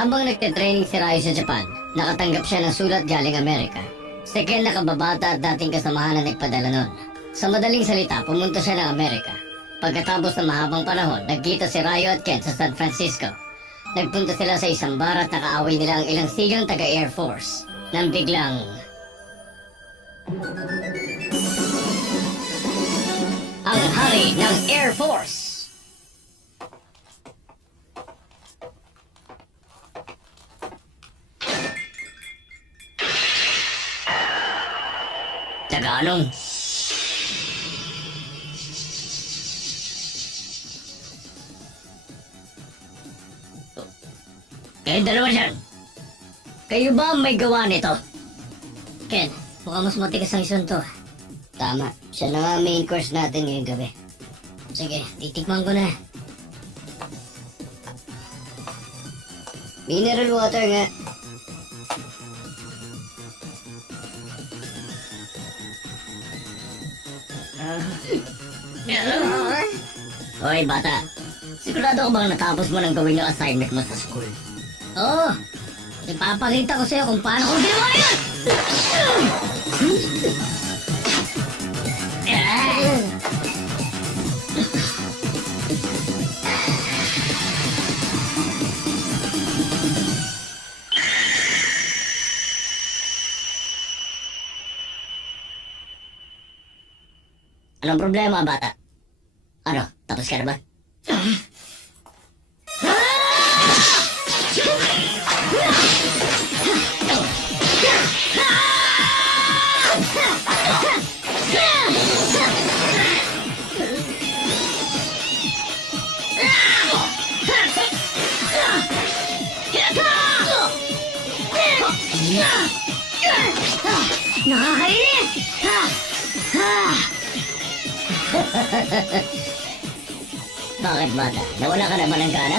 Habang nagtitraining si Ryo sa Japan, nakatanggap siya ng sulat galing Amerika. Si Ken na kababata at dating kasamahan na nagpadala nun. Sa madaling salita, pumunta siya ng Amerika. Pagkatapos ng mahabang panahon, nagkita si Ryo at Ken sa San Francisco. Nagpunta sila sa isang bar at nakaaway nila ang ilang sigang taga-Air Force. Nang biglang... ang hari ng Air Force! Tagalog. Kayong dalawa dyan. Kayo ba ang may gawa nito? Ken, mukhang mas matigas ang isunto. Tama, siya na nga main course natin ngayong gabi. Sige, titikman ko na. Mineral water nga. Hoy, bata. Sigurado ko bang natapos mo nang gawin yung assignment mo sa school? Oo. Ipapakita ko sa'yo kung paano ko ginawa yun! Anong problema, bata? Ano, tapos ka na ba? Nakakainis! Bakit, bata? Nawala ka naman ng gana?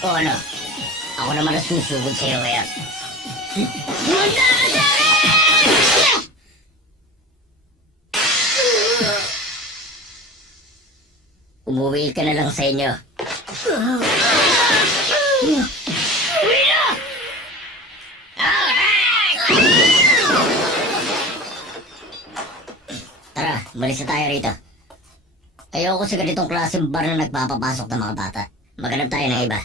O ano? Ako naman ang susugod sa'yo kaya. Munta ka sa akin! Umuwi ka na lang sa inyo. Uwi na! Tara, umalis na tayo rito. Ayoko sa ganitong klaseng bar na nagpapapasok ng mga bata. Maghanap tayo ng iba.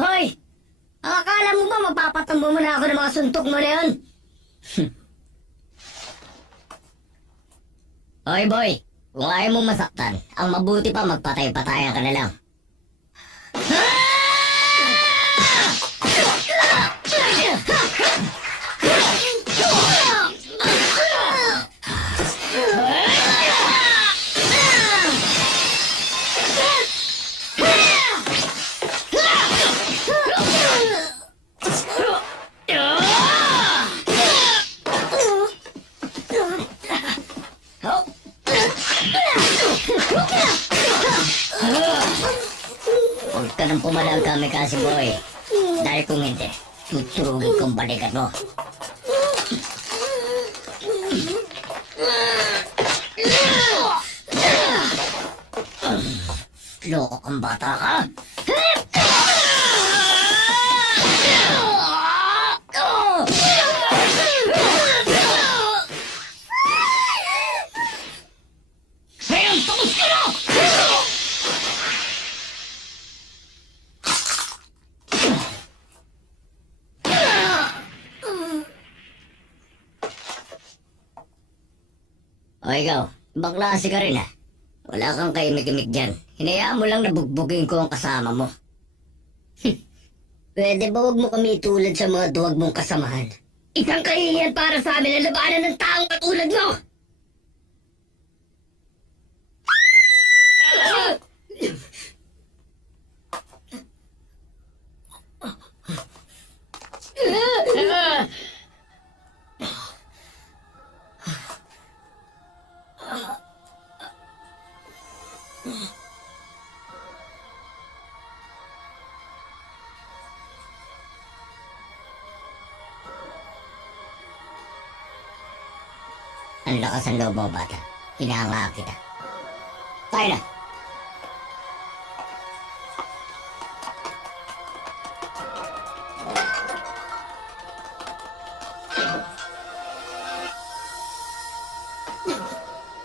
Hoy! Akala mo ba mapapatambo mo na ako ng mga suntok mo na yun? Hoy boy, kung ayaw mong masaktan, ang mabuti pa magpatay-patayan ka na lang. Huwag ka nang pumalag kami kasi boy. Dahil kung hindi, tuturugin kong balikan mo. Loko kang bata ka. Ngayon, tapos ka na! O ikaw, ibang klase ka rin ha. Wala kang kaimik-imik dyan. Hinayaan mo lang na bugbugin ko ang kasama mo. Pwede ba wag mo kami itulad sa mga duwag mong kasamahan? Isang kahihiyan para sa amin ang labanan ng taong katulad mo! Ang lakas ang loob mo, bata. Hinahanga kita. Tayo na.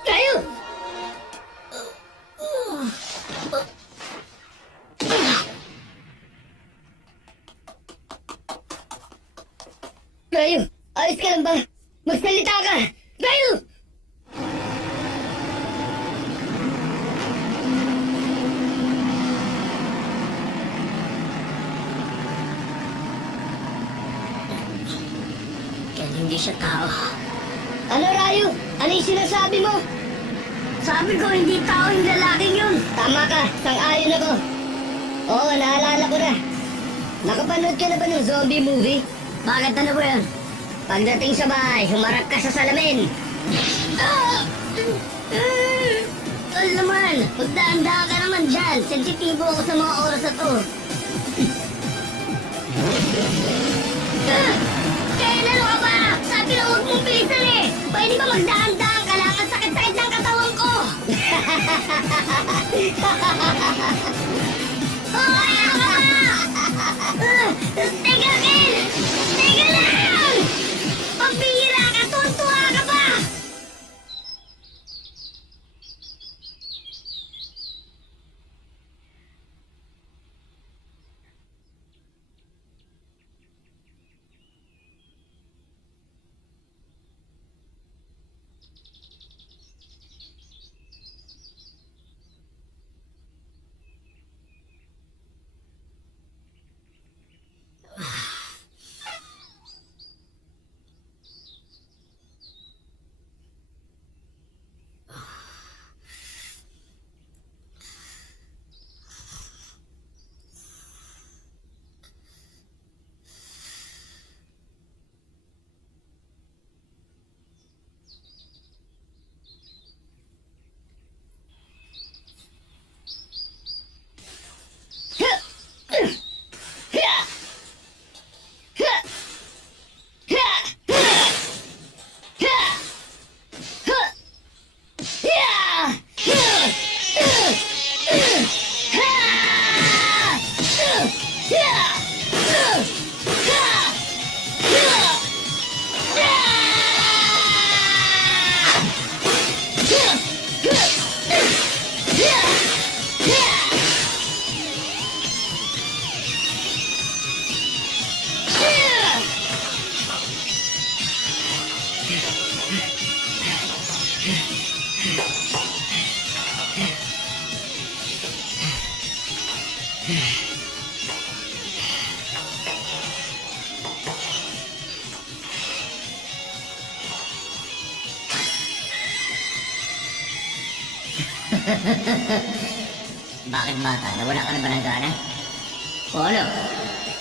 Tayo! Tayo! Ayos ka lang ba? Magsalita ka! Tayo! Kaya hindi siya tao. Ano, Rayo? Ano yung sinasabi mo? Sabi ko, hindi tao yung lalaking yun. Tama ka, sang-ayon ako. Oo, naalala ko na. Nakapanood ka na ba ng zombie movie? Bakit ano ba yan? Pagdating sa bahay, humarap ka sa salamin. Tol naman, magdaan-daan ka naman dyan. Sensitibo ako sa mga oras na to. Kaya ano ka ba? Sabi na huwag mong bilisan eh. Pwede ba magdaan-daan ka lang? Ang sakit-sakit ng katawan ko. Ano ka ba? Teka, Ken! Teka lang! Pambihira ka! Tuntua ka ba? Bakit bata? Nawala ka na ba ng gana? O ano?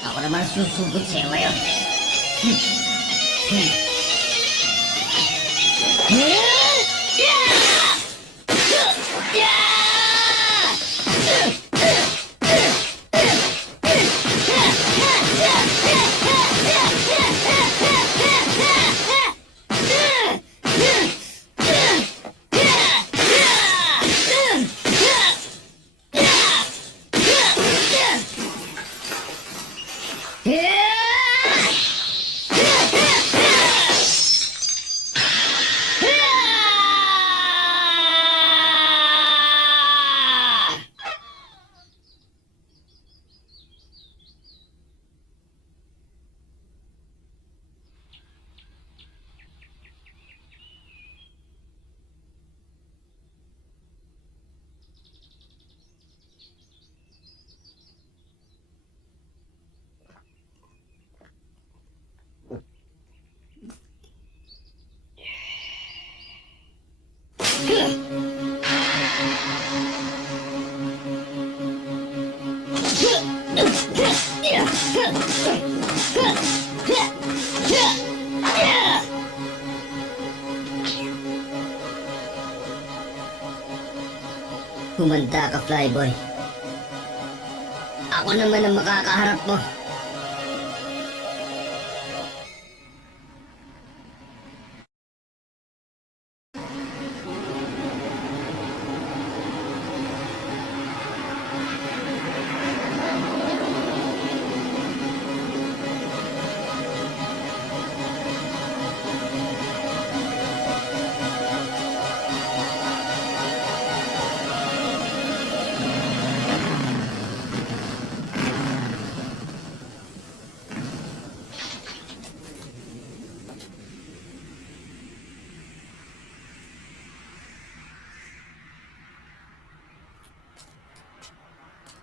Ako naman susugod sa'yo ngayon. Humanda ka, Flyboy. Ako naman ang makakaharap mo.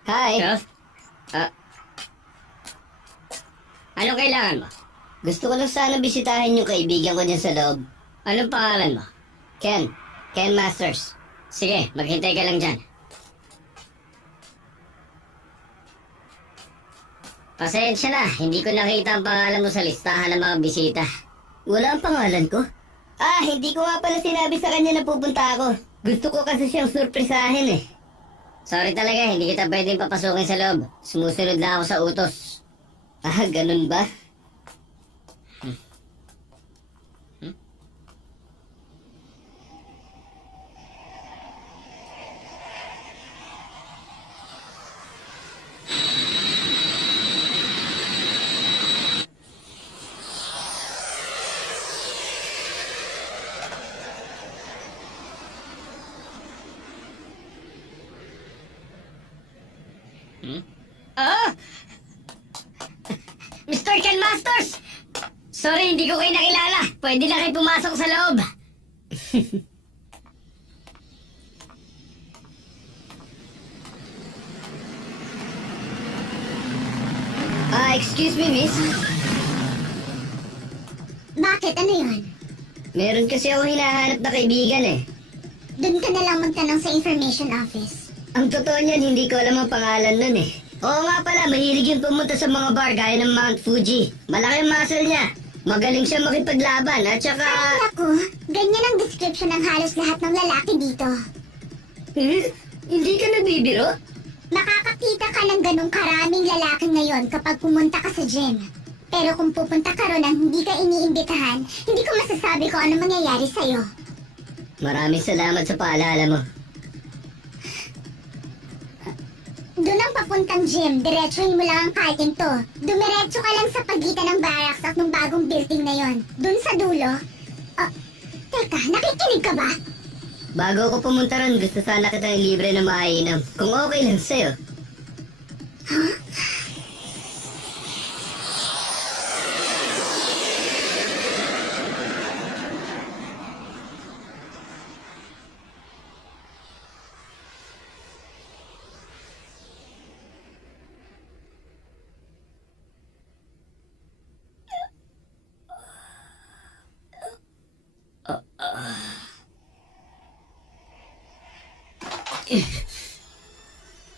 Hi. Anong kailangan mo? Gusto ko lang sana bisitahin yung kaibigan ko dyan sa loob. Anong pangalan mo? Ken. Ken Masters. Sige, maghintay ka lang dyan. Pasensya na, hindi ko nakita ang pangalan mo sa listahan ng mga bisita. Wala ang pangalan ko? Hindi ko nga pala sinabi sa kanya na pupunta ako. Gusto ko kasi siyang surprisahin eh. Sorry talaga, hindi kita pwedeng papasukin sa loob. Sumusunod na ako sa utos. Ganun ba? Mr. Ken Masters! Sorry, hindi ko kayo nakilala. Pwede na kayo pumasok sa loob. Excuse me, miss. Bakit? Ano yun? Meron kasi ako hinahanap na kaibigan eh. Doon ka na lang magtanong sa information office. Ang totoo niyan, hindi ko alam ang pangalan nun eh. Oo nga pala, mahilig yung pumunta sa mga bar gaya ng Mount Fuji. Malaki ang muscle niya. Magaling siya makipaglaban at saka... Ay, naku. Ganyan ang description ng halos lahat ng lalaki dito. Hindi ka nabibiro? Makakakita ka ng ganong karaming lalaki ngayon kapag pumunta ka sa gym. Pero kung pupunta ka ron ang hindi ka iniimbitahan, hindi ko masasabi kung ano mangyayari sa'yo. Maraming salamat sa paalala mo. Doon ang papuntang gym, diretsuhin mo lang ang karting to. Dumiretso ka lang sa pagitan ng barracks at ng bagong building na yon. Doon sa dulo. Teka, nakikinig ka ba? Bago ako pumunta ron, gusto sana kitang libre na maiinom. Kung okay lang sa'yo.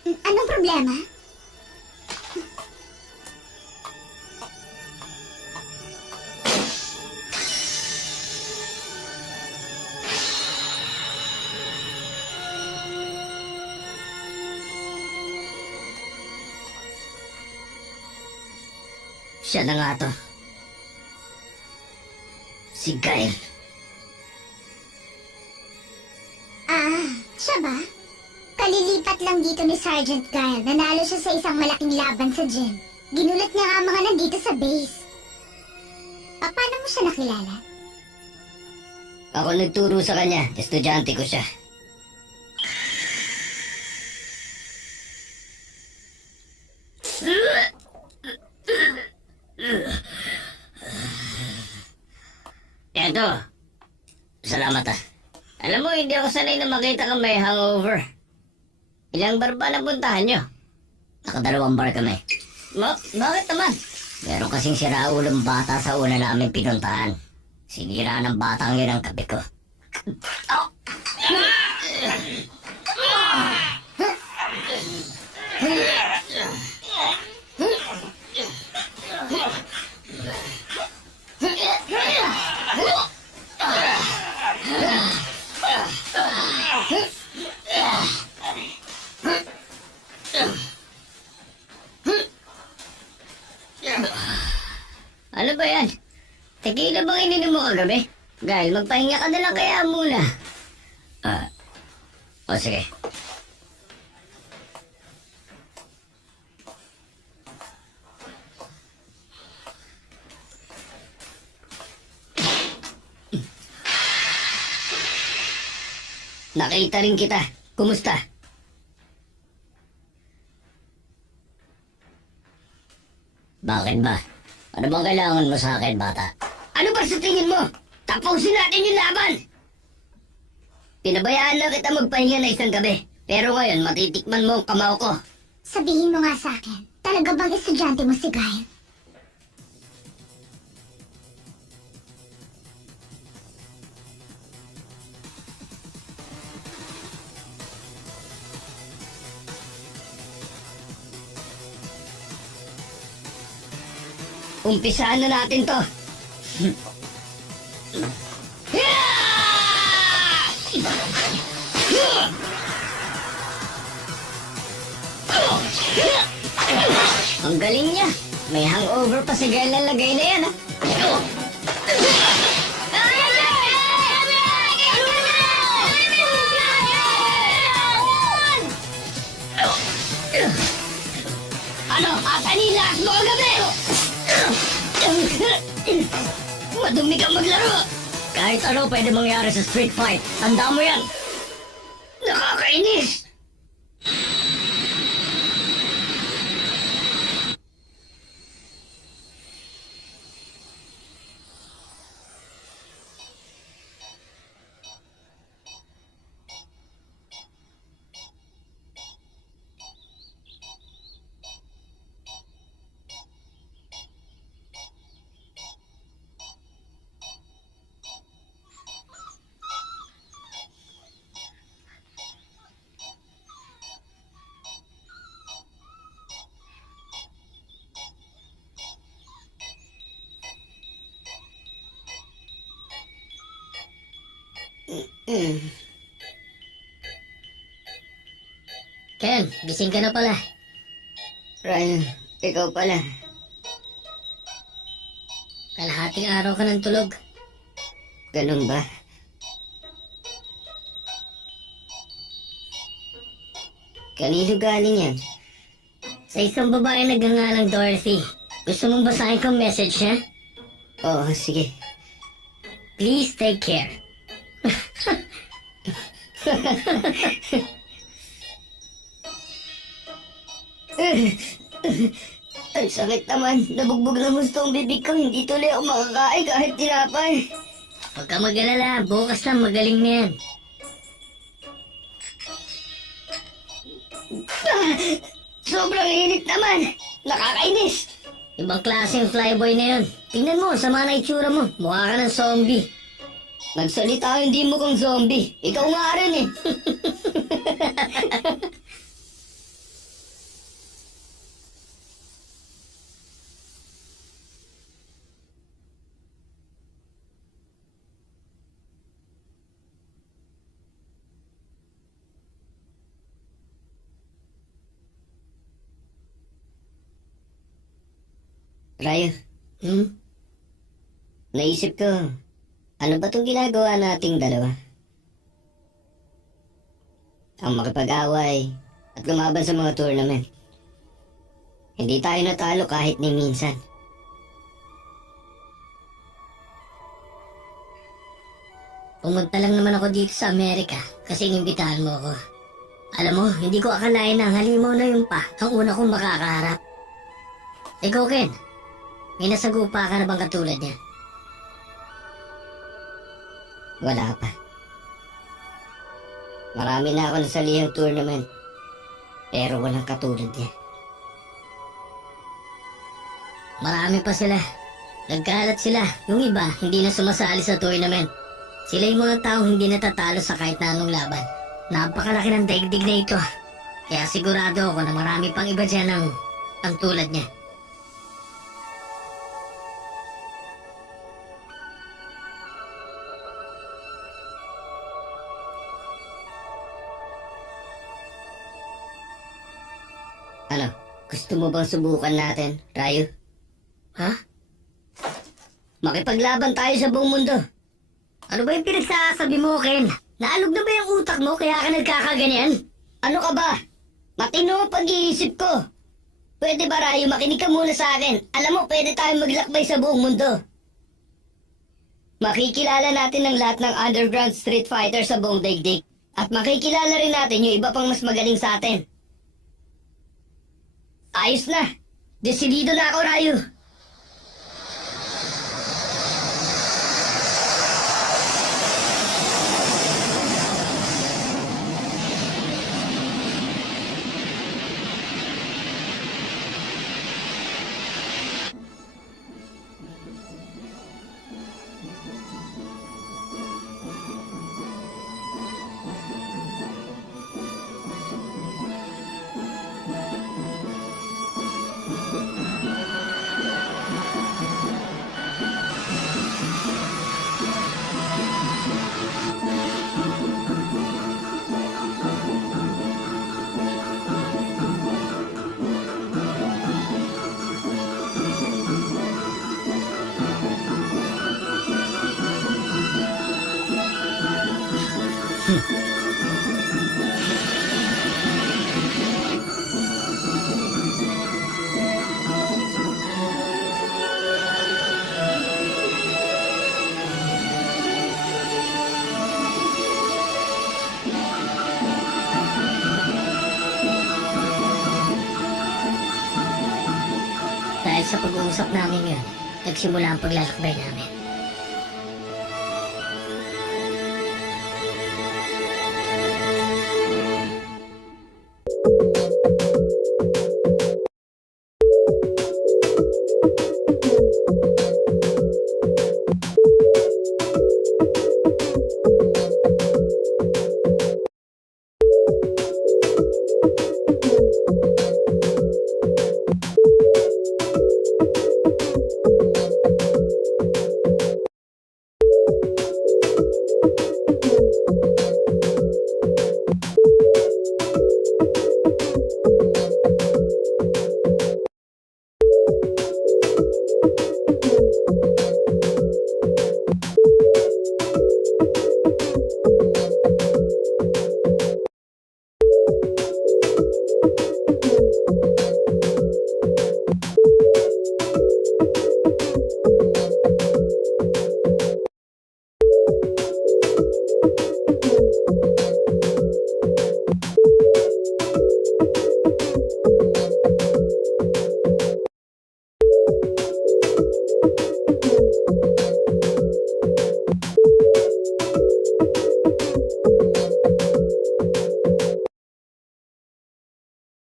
Anong problema? Siya na nga to. Si Gail. Siya ba? Kalilipat lang dito ni Sergeant Guile. Nanalo siya sa isang malaking laban sa gym. Ginulat niya nga ang mga nandito sa base. Paano mo siya nakilala? Ako nagturo sa kanya. Estudyante ko siya. Eto. Salamat ah. Alam mo, hindi ako sanay na makita kang may hangover. Ilang bar ba napuntahan nyo? Nakadalawang bar kami. Bakit naman? Meron kasing siraulong bata sa una namin pinuntahan. Sinira ng batang yun ang kape ko. Ano ba yan? Tequila bang ininom mo kagabi? Gail, magpahinga ka na lang kaya muna. Sige. Nakita rin kita. Kumusta? Bakit ba? Ano bang kailangan mo sa akin, bata? Ano ba sa tingin mo? Tapusin natin yung laban! Pinabayaan na kita magpahinga na isang gabi. Pero ngayon, matitikman mo ang kamao ko. Sabihin mo nga sa akin, talaga bang estudyante mo si Guy? Umpisaan na natin to. Ang galing niya. May hangover pa si Gail na lagay na yan, ha? Ano? Atanilas mo kagabi! Madumi kang maglaro! Kahit ano pwede mangyari sa street fight. Tanda mo yan! Nakakainis! Ken, gising ka na pala. Ryan, ikaw pala. Kalahating araw ka ng tulog. Ganun ba? Kanino galing yan? Sa isang babae na gangalang Dorothy. Gusto mong basahin ko message niya? Oo, sige. Please take care. Ang sakit naman. Nabugbog na gusto ang bibig ko. Hindi tuloy ako makakain kahit tinapay. Huwag ka mag-alala. Bukas lang magaling na yan. Sobrang init naman. Nakakainis. Ibang klase yung flyboy na yun. Tingnan mo, sama na itsura mo. Mukha ka ng zombie. Nagsalita hindi mo kang zombie. Ikaw nga rin eh. Rayo, naisip ko, ano ba itong ginagawa nating dalawa? Ang makipag-away at lumaban sa mga tournament. Hindi tayo natalo kahit ni minsan. Pumunta lang naman ako dito sa Amerika kasi inimbitahan mo ako. Alam mo, hindi ko akalain na ang halimaw na yun pa ang una kong makakaharap. Ikaw, Ken, may nasagupa ka na bang katulad niya? Wala pa. Marami na ako nasalihang tournament. Pero walang katulad niya. Marami pa sila. Nagkalat sila. Yung iba, hindi na sumasali sa tournament. Sila yung mga taong hindi natatalo sa kahit na anong laban. Napakalaki ng daigdig na ito. Kaya sigurado ako na marami pang iba dyan ang tulad niya. Ano? Gusto mo bang subukan natin, Rayo? Ha? Makipaglaban tayo sa buong mundo. Ano ba yung pinagsasabi mo, Ken? Naalog na ba yung utak mo kaya ka nagkakaganyan? Ano ka ba? Matino ang pag-iisip ko. Pwede ba, Rayo, makinig ka muna sa akin? Alam mo, pwede tayong maglakbay sa buong mundo. Makikilala natin ang lahat ng underground street fighter sa buong daigdig. At makikilala rin natin yung iba pang mas magaling sa atin. Ayos na. Desidido na ako, Rayo. Dahil sa pag-uusap namin yun, nagsimula ang paglalakbay namin.